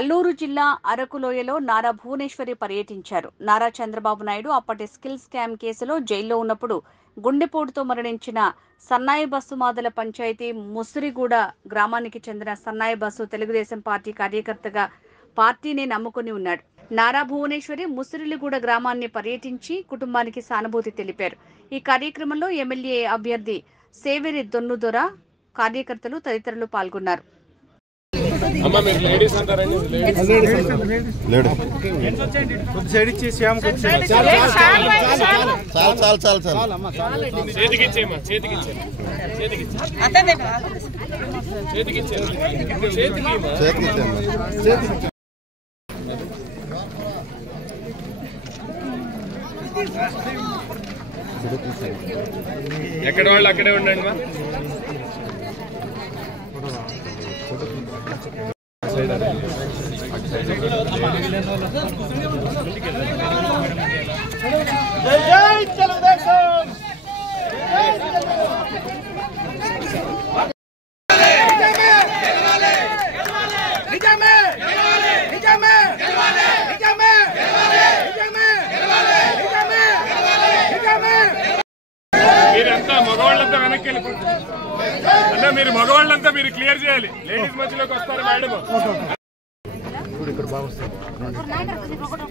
అల్లూరు జిల్లా అరకులోయలో నారా భువనేశ్వరి పర్యటించారు. నారా చంద్రబాబు నాయుడు అప్పటి స్కిల్ స్కామ్ కేసులో జైల్లో ఉన్నప్పుడు గుండెపోటుతో మరణించిన సన్నాయి బస్సు మాదల పంచాయతీ ముసిరిగూడ గ్రామానికి చెందిన సన్నాయి బస్సు తెలుగుదేశం పార్టీ కార్యకర్తగా పార్టీని నమ్ముకుని ఉన్నాడు. నారా భువనేశ్వరి ముసిరిలిగూడ గ్రామాన్ని పర్యటించి కుటుంబానికి సానుభూతి తెలిపారు. ఈ కార్యక్రమంలో ఎమ్మెల్యే అభ్యర్థి సేవేరి దొన్నుదొర, కార్యకర్తలు తదితరులు పాల్గొన్నారు. ఎక్కడ వాళ్ళు అక్కడే ఉండండి మా జై తెలుగుదేశం మీరంతా మగవాళ్ళంతా వెనక్కి వెళ్ళిపోతారు అన్న. మీరు మగవాళ్ళంతా మీరు క్లియర్ చేయాలి. లేడీస్ మధ్యలోకి వస్తారు మేడం. ఇక్కడ బాగుంది ఫోటో